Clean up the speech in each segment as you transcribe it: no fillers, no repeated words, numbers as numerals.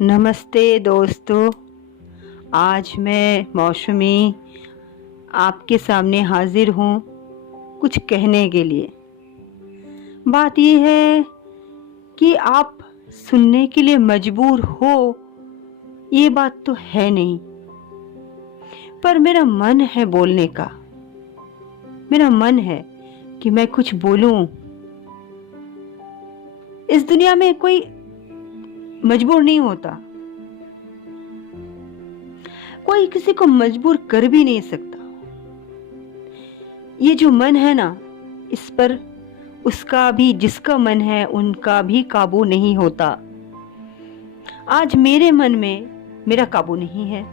नमस्ते दोस्तों। आज मैं मौसमी आपके सामने हाजिर हूँ कुछ कहने के लिए। बात यह है कि आप सुनने के लिए मजबूर हो, ये बात तो है नहीं, पर मेरा मन है बोलने का। मेरा मन है कि मैं कुछ बोलूं। इस दुनिया में कोई मजबूर नहीं होता, कोई किसी को मजबूर कर भी नहीं सकता। ये जो मन है ना, इस पर उसका भी, जिसका मन है उनका भी काबू नहीं होता। आज मेरे मन में मेरा काबू नहीं है।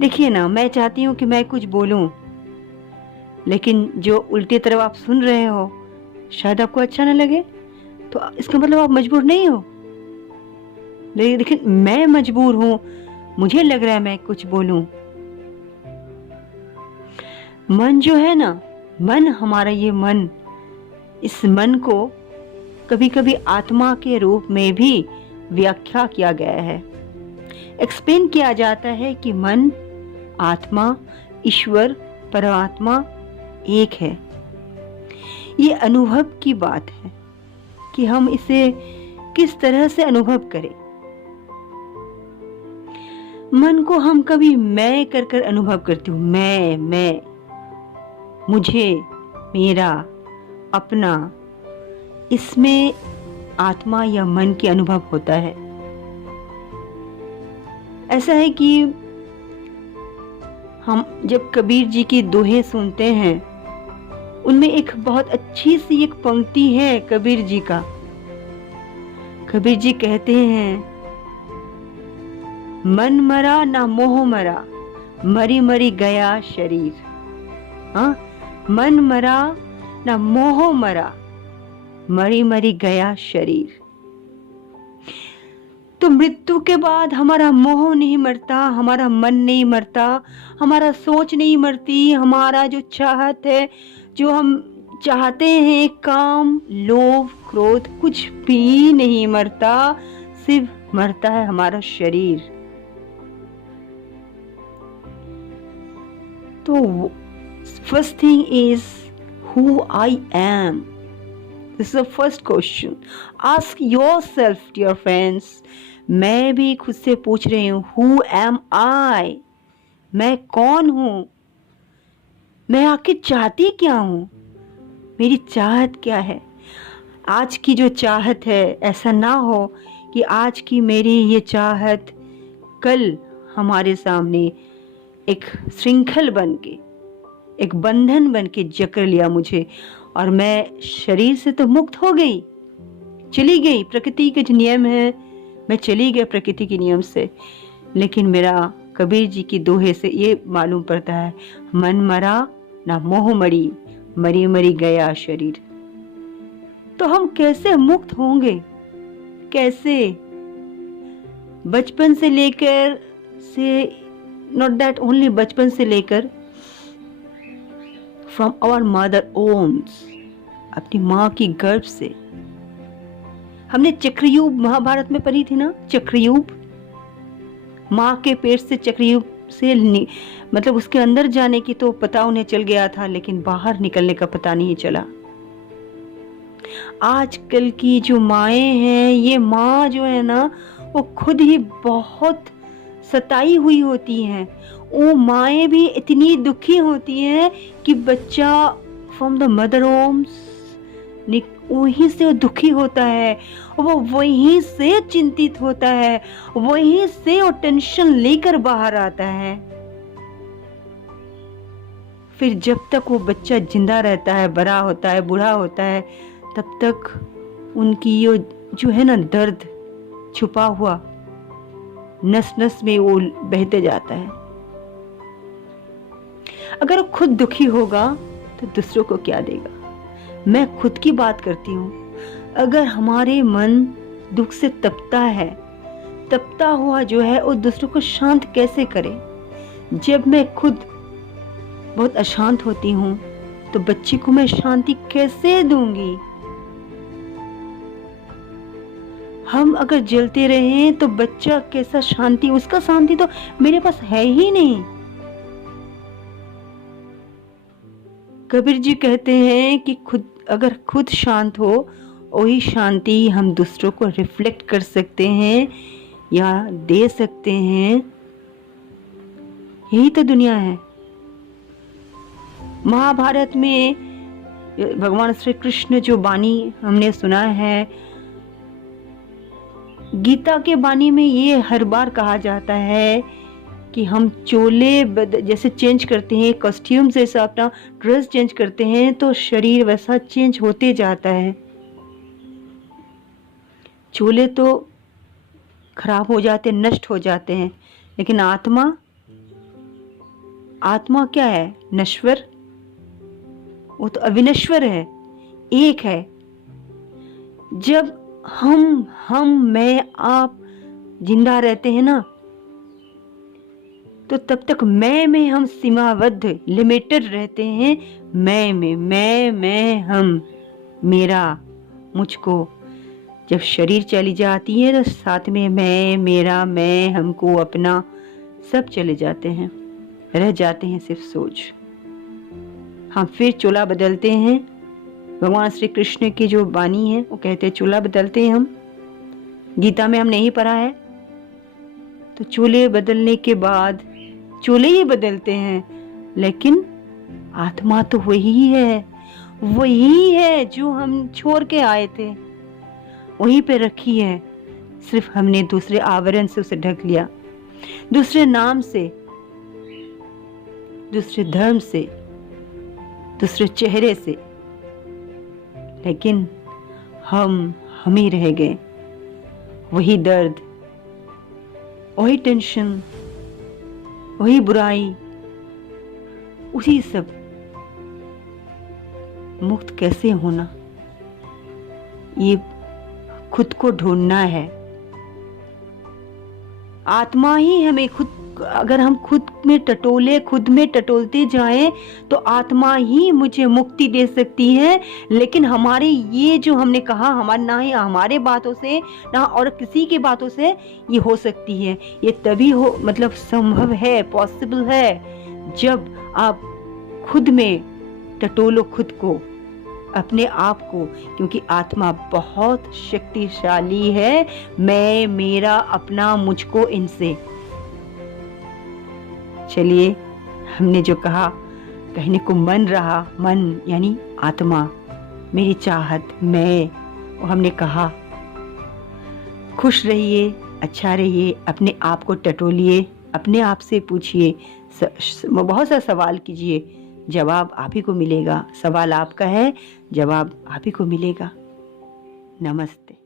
देखिए ना, मैं चाहती हूं कि मैं कुछ बोलूं, लेकिन जो उल्टी तरफ आप सुन रहे हो शायद आपको अच्छा न लगे, तो इसका मतलब आप मजबूर नहीं हो। लेकिन मैं मजबूर हूं, मुझे लग रहा है मैं कुछ बोलूं। मन जो है ना, मन हमारा, ये मन, इस मन को कभी कभी आत्मा के रूप में भी व्याख्या किया गया है। एक्सप्लेन किया जाता है कि मन, आत्मा, ईश्वर, परमात्मा एक है। ये अनुभव की बात है कि हम इसे किस तरह से अनुभव करें। मन को हम कभी मैं कर कर अनुभव करती हूँ। मैं, मुझे, मेरा, अपना, इसमें आत्मा या मन के अनुभव होता है। ऐसा है कि हम जब कबीर जी की दोहे सुनते हैं, उनमें एक बहुत अच्छी सी एक पंक्ति है कबीर जी का। कबीर जी कहते हैं, मन मरा ना मोह मरा, मरी मरी गया शरीर। हाँ, मन मरा ना मोह मरा, मरी मरी गया शरीर। तो मृत्यु के बाद हमारा मोह नहीं मरता, हमारा मन नहीं मरता, हमारा सोच नहीं मरती, हमारा जो चाहत है, जो हम चाहते हैं, काम, लोभ, क्रोध, कुछ भी नहीं मरता। सिर्फ मरता है हमारा शरीर। तो first thing is who I am. This is the first question. Ask yourself, dear friends. मैं भी खुद से पूछ रही हूँ, who am I? मैं कौन हूँ? मैं आखिर चाहती क्या हूँ? मेरी चाहत क्या है? आज की जो चाहत है, ऐसा ना हो कि आज की मेरी ये चाहत कल हमारे सामने एक श्रृंखल बन के, एक बंधन बन के जकड़ लिया मुझे, और मैं शरीर से तो मुक्त हो गई, चली गई। प्रकृति के जो नियम है, मैं चली गई प्रकृति के नियम से। लेकिन मेरा कबीर जी की दोहे से ये मालूम पड़ता है, मन मरा ना मोह मरी, मरी मरी गया शरीर। तो हम कैसे मुक्त होंगे? कैसे? बचपन से लेकर से, नॉट दैट ओनली, बचपन से लेकर, फ्रॉम आवर मदर ओम्स, अपनी माँ की गर्भ से। हमने चक्रयुग महाभारत में पढ़ी थी ना, चक्रयुग। माँ के पेट से चक्रयुग से मतलब उसके अंदर जाने की तो पता उन्हें चल गया था, लेकिन बाहर निकलने का पता नहीं चला। आजकल की जो माएँ हैं, ये माँ जो है ना, वो खुद ही बहुत सताई हुई होती हैं। वो माएँ भी इतनी दुखी होती हैं कि बच्चा फ्रॉम द मदर होम्स वहीं से दुखी होता है, वो वहीं से चिंतित होता है, वहीं से वो टेंशन लेकर बाहर आता है। फिर जब तक वो बच्चा जिंदा रहता है, बड़ा होता है, बूढ़ा होता है, तब तक उनकी ये जो है ना दर्द छुपा हुआ नस नस में वो बहते जाता है। अगर वो खुद दुखी होगा तो दूसरों को क्या देगा? मैं खुद की बात करती हूँ। अगर हमारे मन दुख से तपता है, तपता हुआ जो है वो दूसरों को शांत कैसे करे? जब मैं खुद बहुत अशांत होती हूँ तो बच्चे को मैं शांति कैसे दूंगी? हम अगर जलते रहें तो बच्चा कैसा शांति, उसका शांति तो मेरे पास है ही नहीं। कबीर जी कहते हैं कि अगर खुद शांत हो, वही शांति हम दूसरों को रिफ्लेक्ट कर सकते हैं या दे सकते हैं। यही तो दुनिया है। महाभारत में भगवान श्री कृष्ण जो वाणी हमने सुना है, गीता के वाणी में ये हर बार कहा जाता है कि हम चोले जैसे चेंज करते हैं, कॉस्ट्यूम जैसा अपना ड्रेस चेंज करते हैं, तो शरीर वैसा चेंज होते जाता है। चोले तो खराब हो जाते, नष्ट हो जाते हैं, लेकिन आत्मा क्या है? नश्वर। वो तो अविनश्वर है, एक है। जब हम मैं आप जिंदा रहते हैं ना, तो तब तक मैं में हम सीमाबद्ध, लिमिटेड रहते हैं। मैं हम, मेरा, मुझको। जब शरीर चली जाती है तो साथ में मैं, मेरा, मैं, हमको, अपना सब चले जाते हैं। रह जाते हैं सिर्फ सोच। हम फिर चोला बदलते हैं। भगवान श्री कृष्ण की जो वाणी है वो कहते हैं चोला बदलते हैं हम। गीता में हम नहीं पढ़ा है, तो चोले बदलने के बाद चोले ही बदलते हैं, लेकिन आत्मा तो वही है जो हम छोड़ के आए थे, वहीं पे रखी है। सिर्फ हमने दूसरे आवरण से उसे ढक लिया, दूसरे नाम से, दूसरे धर्म से, दूसरे चेहरे से, लेकिन हम ही रह गए। वही दर्द, वही टेंशन, वही बुराई, उसी सब। मुक्त कैसे होना? ये खुद को ढूंढना है। आत्मा ही हमें अगर हम खुद में टटोलते जाएं तो आत्मा ही मुझे मुक्ति दे सकती है। लेकिन हमारे ये जो हमने कहा, ना ही हमारे बातों से ना और किसी की बातों से ये हो सकती है। ये तभी मतलब संभव है, पॉसिबल है, जब आप खुद में टटोलो, खुद को, अपने आप को। क्योंकि आत्मा बहुत शक्तिशाली है। मैं, मेरा, अपना, मुझको, इनसे। चलिए, हमने जो कहा, कहने को मन रहा, मन यानी आत्मा, मेरी चाहत, मैं, वो हमने कहा। खुश रहिए, अच्छा रहिए, अपने आप को टटोलिए, अपने आप से पूछिए, बहुत सा सवाल कीजिए, जवाब आप ही को मिलेगा। सवाल आपका है, जवाब आप ही को मिलेगा। नमस्ते।